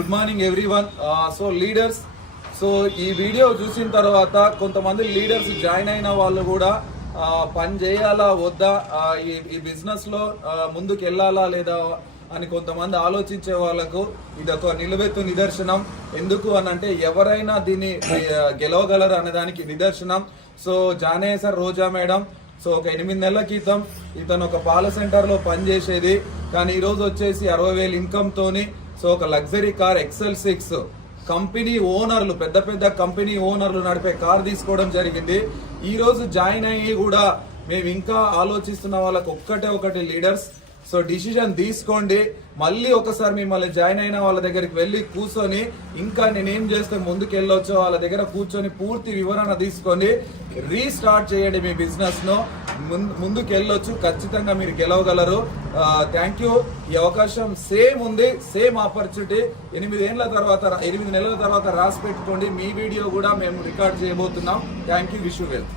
Good morning everyone. So leaders, so ఈ video చూసిన తర్వాత కొంతమంది లీడర్స్ జాయిన్ అయిన వాళ్ళు కూడా పని చేయాలా వద్దా, ఈ బిజినెస్ లో ముందుకు వెళ్ళాలా లేదా అని కొంతమంది ఆలోచించే వాళ్ళకు ఇది ఒక నిలువెత్తు నిదర్శనం. ఎందుకు అని అంటే ఎవరైనా దీన్ని గెలవగలరు అనే దానికి నిదర్శనం. సో జాయిన్ అయ్యే సార్ రోజా మేడం. సో ఒక 8 నెలల క్రితం ఇతను ఒక పాల సెంటర్ లో పనిచేసేది, కానీ ఈ రోజు వచ్చేసి 60,000 ఇన్కమ్ తోని సో ఒక లగ్జరీ కార్ XL6 కంపెనీ ఓనర్లు, పెద్ద పెద్ద కంపెనీ ఓనర్లు నడిపే కార్ తీసుకోవడం జరిగింది. ఈ రోజు జాయిన్ అయ్యి కూడా మేము ఇంకా ఆలోచిస్తున్న వాళ్ళకి ఒకటి లీడర్స్, సో డిసిజన్ తీసుకోండి. మళ్ళీ ఒకసారి మిమ్మల్ని జాయిన్ అయిన వాళ్ళ దగ్గరికి వెళ్ళి కూర్చొని ఇంకా నేనేం చేస్తే ముందుకు వెళ్ళొచ్చో వాళ్ళ దగ్గర కూర్చొని పూర్తి వివరణ తీసుకొని రీస్టార్ట్ చేయండి. మీ బిజినెస్ ను ముందుకు వెళ్ళొచ్చు, ఖచ్చితంగా మీరు గెలవగలరు. Thank you. ఈ అవకాశం సేమ్ ఉంది, సేమ్ ఆపర్చునిటీ. 8 నెలల తర్వాత రాసి పెట్టుకోండి. మీ వీడియో కూడా మేము రికార్డ్ చేయబోతున్నాం. Thank you. Wish you well.